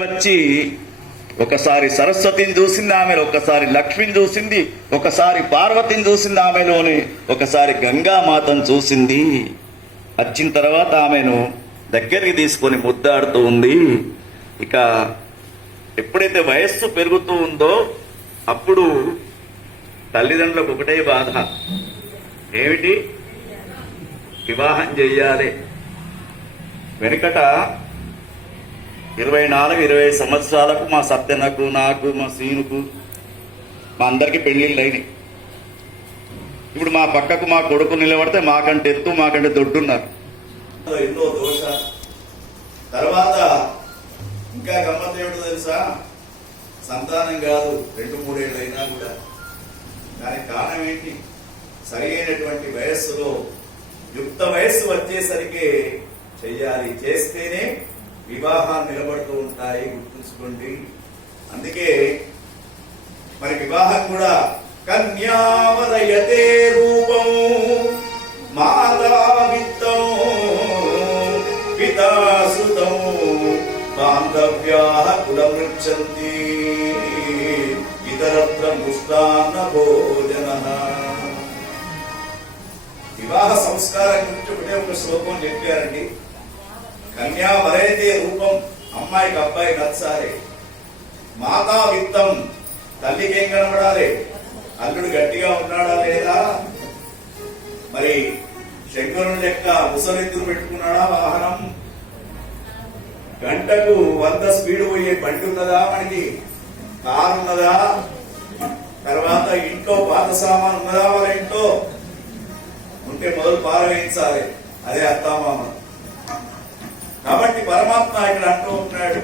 వచ్చి ఒకసారి సరస్వతిని చూసింది ఆమె ఒకసారి లక్ష్మిని చూసింది ఒకసారి పార్వతిని చూసింది ఆమెలోని ఒకసారి గంగామాతను చూసింది. వచ్చిన తర్వాత ఆమెను దగ్గరికి తీసుకొని ముద్దాడుతూ ఉంది. ఇక ఎప్పుడైతే వయస్సు పెరుగుతూ ఉందో అప్పుడు తల్లిదండ్రులకు ఒకటే బాధ. ఏమిటి? వివాహం చెయ్యాలి. వెనుకట ఇరవై నాలుగు ఇరవై సంవత్సరాలకు మా సత్యనకు నాకు మా సీనుకు మా అందరికి పెళ్ళిళ్ళు అయినాయి. ఇప్పుడు మా పక్కకు మా కొడుకు నిలబడితే మాకంటే ఎత్తు మాకంటే దొడ్డున్నారు. ఎన్నో దోష తర్వాత ఇంకా గమ్మత్ ఏమిటో తెలుసా? సంతానం కాదు రెండు మూడేళ్ళు అయినా కూడా. దానికి కారణం ఏంటి? సరి అయినటువంటి వయస్సులో యుక్త వయస్సు వచ్చేసరికి చెయ్యాలి. చేస్తేనే వివాహాలు నిలబడుతూ ఉంటాయి గుర్తుంచుకోండి. అందుకే మరి వివాహం కూడా కన్యావదయతే రూపం మాతా విత్తం పితాసుతం బాంధవ్యా కులమృచ్చంతి ఇతరత్ర ముష్టాన్న భోజన. వివాహ సంస్కారం గురించి ఒకటే ఒక శ్లోకం చెప్పారండి. కన్యా వరైతే రూపం అమ్మాయికి అబ్బాయి నచ్చాలి మాతా విత్తం తల్లికి ఏం కనబడాలి? అల్లుడు గట్టిగా ఉన్నాడా లేదా? మరి శంకరుని లెక్క ముసలెత్తులు పెట్టుకున్నాడా వాహనం? గంటకు వంద స్పీడ్ పోయే బండి ఉన్నదా మనకి? కారు ఉన్నదా? తర్వాత ఇంట్లో పాత సామాన్ ఉన్నదా వాళ్ళ ఇంట్లో? ఉంటే మొదలు పారవేయించాలి. అదే అత్తామామ. కాబట్టి పరమాత్మ ఇక్కడ అంటూ ఉంటాడు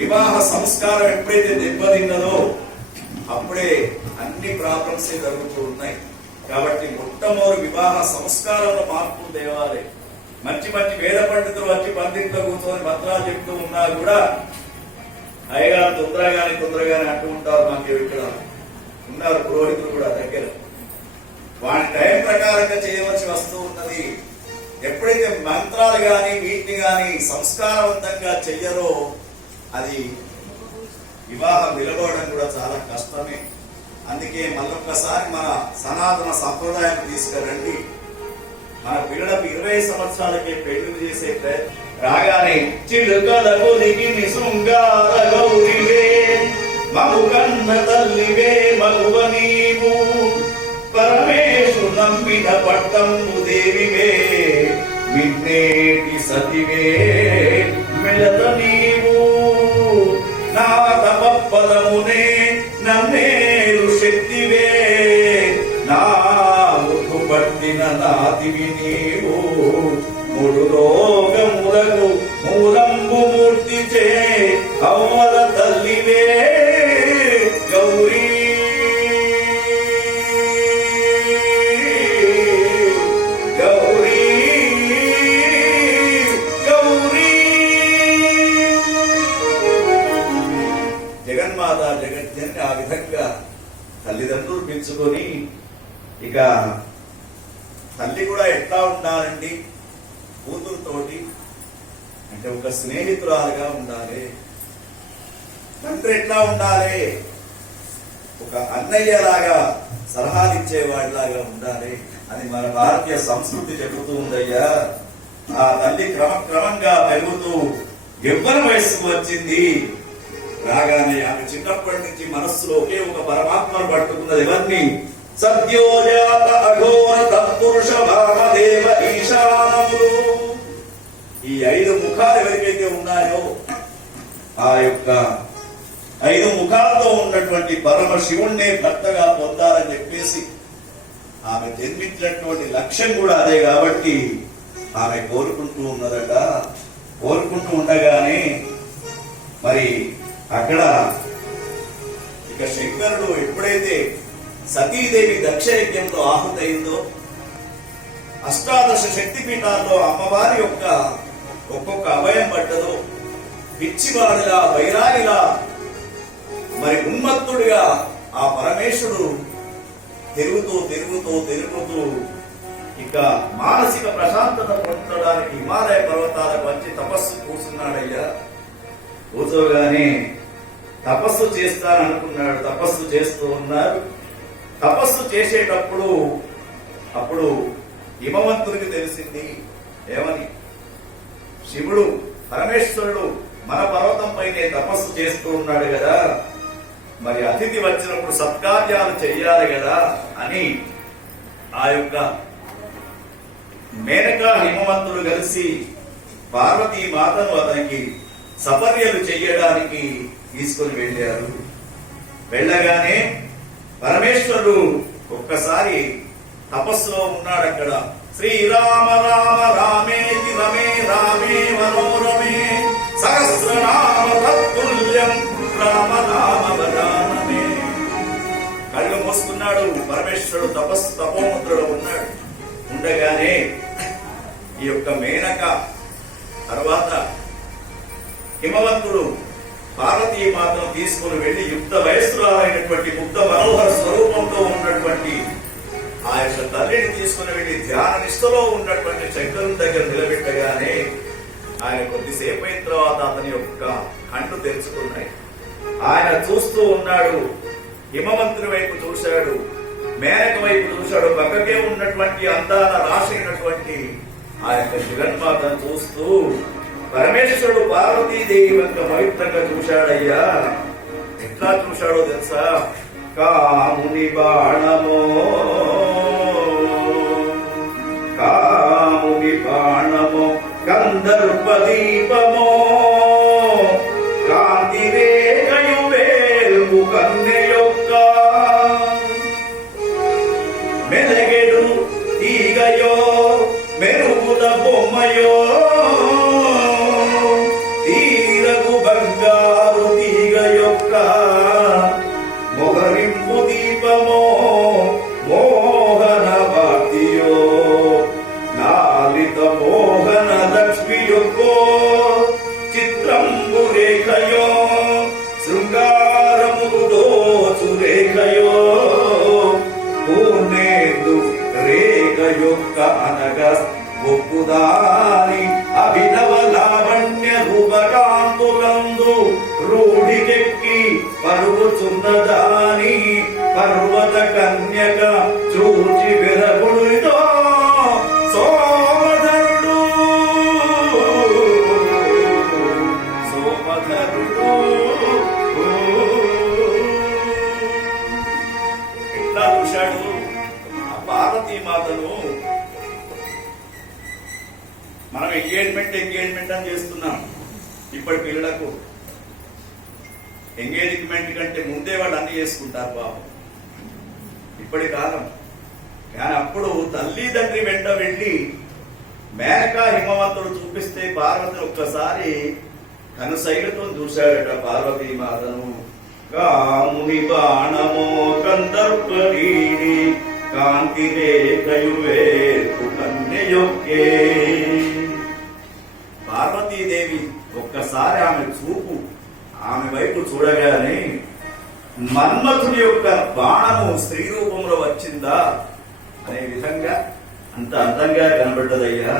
వివాహ సంస్కారం ఎప్పుడైతే దెబ్బతిన్నదో అప్పుడే అన్ని ప్రాబ్లమ్స్ జరుగుతూ ఉన్నాయి. కాబట్టి మొట్టమొదటి వివాహ సంస్కారంలో మార్పు తేవాలి. మంచి మంచి వేద పండితులు వచ్చి పండితులు కూర్చొని భద్రాలు చెప్తూ ఉన్నా కూడా అయ్యగారు తొందరగానే తొందరగానే అంటూ ఉంటారు మాకు ఇక్కడ. ఉన్నారు పురోహితులు కూడా దగ్గర. వాడి టైం ప్రకారంగా చేయవలసి వస్తూ ఉన్నది. ఎప్పుడైతే మంత్రాలు గాని వీటిని గాని సంస్కారవంతంగా చెయ్యరో అది వివాహం నిలబడడం కూడా చాలా కష్టమే. అందుకే మళ్ళొక్కసారి మన సనాతన సంప్రదాయం తీసుకురండి. మన పిల్లలకు ఇరవై సంవత్సరాలకే పెళ్ళి చేసే రాగానే చిలుకల పొదిగి నిసుంగార గౌరివే మగు కన్న తల్లివే మగువ నీవు. పరమేశు నమ్మిన పట్టము దేవివే. ವಿಜ್ಞೇಟಿ ಸತಿವೇ ಮೆಲದ ನೀವು. ನಾದ ಪಪ್ಪದ ಮುನೆ ನನ್ನೇರು ಶಕ್ತಿವೆ ನಾವು ಪತ್ತಿನ ನಾತಿವಿ ನೀವು. ಮೂಡು ರೋಗ ಮುರಗು ಮೂರಂಬು ಮೂರ್ತಿಜೆ ಅವರ ತಲ್ಲಿವೆ జగన్మాత జగజ్జన్ని ఆ విధంగా తల్లిదండ్రులు పెంచుకొని ఇక తల్లి కూడా ఎట్లా ఉండాలండి? కూతురుతోటి అంటే ఒక స్నేహితురాలుగా ఉండాలి. తండ్రి ఎట్లా ఉండాలి? ఒక అన్నయ్యలాగా సలహాలు ఇచ్చేవాడిలాగా ఉండాలి అని మన భారతీయ సంస్కృతి చెబుతూ ఉందయ్యా. ఆ తల్లి క్రమక్రమంగా పెరుగుతూ ఎవ్వరి వయస్సుకు వచ్చింది. రాగానే ఆమె చిన్నప్పటి నుంచి మనస్సులో ఒకే ఒక పరమాత్మను పట్టుకున్నది ఎవరిని? సద్యోజాత అఘోర తత్పురుష భామదేవ ఈశానములు. ఈ ఐదు ముఖాలు ఎవరికైతే ఉన్నాయో ఆ యొక్క ఐదు ముఖాలతో ఉన్నటువంటి పరమ శివుణ్ణి భర్తగా పొందాలని చెప్పేసి ఆమె జన్మించినటువంటి లక్ష్యం కూడా అదే కాబట్టి ఆమె కోరుకుంటూ ఉన్నదట. కోరుకుంటూ ఉండగానే మరి అక్కడ ఇక శంకరుడు ఎప్పుడైతే సతీదేవి దక్ష యజ్ఞంలో ఆహుతయిందో అష్టాదశ శక్తిపీఠాల్లో అమ్మవారి యొక్క ఒక్కొక్క అభయం పడ్డదో పిచ్చివాడిలా వైరాగిలా మరి ఉన్మత్తుడిగా ఆ పరమేశ్వరుడు తిరుగుతూ తిరుగుతూ తిరుగుతూ ఇక మానసిక ప్రశాంతత పొందడానికి హిమాలయ పర్వతాలకు వచ్చి తపస్సు కూర్చున్నాడయ్యా. కూర్చోగానే తపస్సు చేస్తాననుకున్నాడు తపస్సు చేస్తూ ఉన్నారు. తపస్సు చేసేటప్పుడు అప్పుడు హిమవంతునికి తెలిసింది ఏమని? శివుడు పరమేశ్వరుడు మన పర్వతం పైనే తపస్సు చేస్తూ ఉన్నాడు కదా. మరి అతిథి వచ్చినప్పుడు సత్కార్యాలు చెయ్యాలి కదా అని ఆ యొక్క మేనకా హిమవంతుడు కలిసి పార్వతీ మాతను అతనికి సపర్యలు చెయ్యడానికి తీసుకొని వెళ్ళారు. వెళ్ళగానే పరమేశ్వరుడు ఒక్కసారి తపస్సులో ఉన్నాడు అక్కడ శ్రీరామ రామ రామే రమే రామే మనోరమే సహస్రనామ తత్తుల్యం రామ నామ వరానమే. కళ్ళు మోసుకున్నాడు పరమేశ్వరుడు తపస్సు తపోముద్రలో ఉన్నాడు. ఉండగానే ఈ యొక్క మేనక తర్వాత హిమవంతుడు భారతీయ మాతను తీసుకుని వెళ్ళి యుక్త వయస్సురాలైనటువంటి ముక్త మనోహర స్వరూపంతో ఉన్నటువంటి ఆ యొక్క తల్లిని తీసుకుని వెళ్ళి ధ్యాన నిష్టలో ఉన్నటువంటి చక్రం దగ్గర నిలబెట్టగానే ఆయన కొద్దిసేపు అయిన తర్వాత అతని యొక్క కళ్ళు తెరుచుకున్నాయి. ఆయన చూస్తూ ఉన్నాడు హిమవంతుని వైపు చూశాడు మేనక వైపు చూశాడు పక్కకే ఉన్నటువంటి అందాల రాశి ఆ యొక్క జగన్మాతను చూస్తూ పరమేశ్వరుడు పార్వతీదేవి వంక పవిత్రంగా చూశాడయ్యా ఎట్లా చూశాడో తెలుసా కాముని బాణమో కాముని బాణమో గంధర్వ దీపమో కాంతి రేఖయు వేల్పు కన్నె యొక్క మెలగెడు తీగయో మెరుగుల రేఖ అనగ ఒప్పుదారి అభినవ లావణ్య రూపకాంతులందు రూఢికెక్కి పరుగుచున్నదాని పర్వత కన్యక చూచి మాతను మనం ఎంగేజ్మెంట్ ఎంగేజ్మెంట్ అని చేస్తున్నాం. ఇప్పటి పిల్లలకు ఎంగేజ్మెంట్ కంటే ముందే వాళ్ళు అన్ని చేసుకుంటారు బాబు. ఇప్పటి కాలం. కానీ అప్పుడు తల్లిదండ్రి వెంట వెళ్ళి మేనకా హిమవంతుడు చూపిస్తే పార్వతిని ఒక్కసారి కనుసైలతో చూశాడట పార్వతీ మాతను. కాముని బాణమో కందర్పీని కాంతి రేఖయు పార్వతీదేవి ఒక్కసారి ఆమె చూపు ఆమె వైపు చూడగానే మన్మథుడి యొక్క బాణము స్త్రీ రూపంలో వచ్చిందా? అనే విధంగా అంత అందంగా కనబడ్డదయ్యా.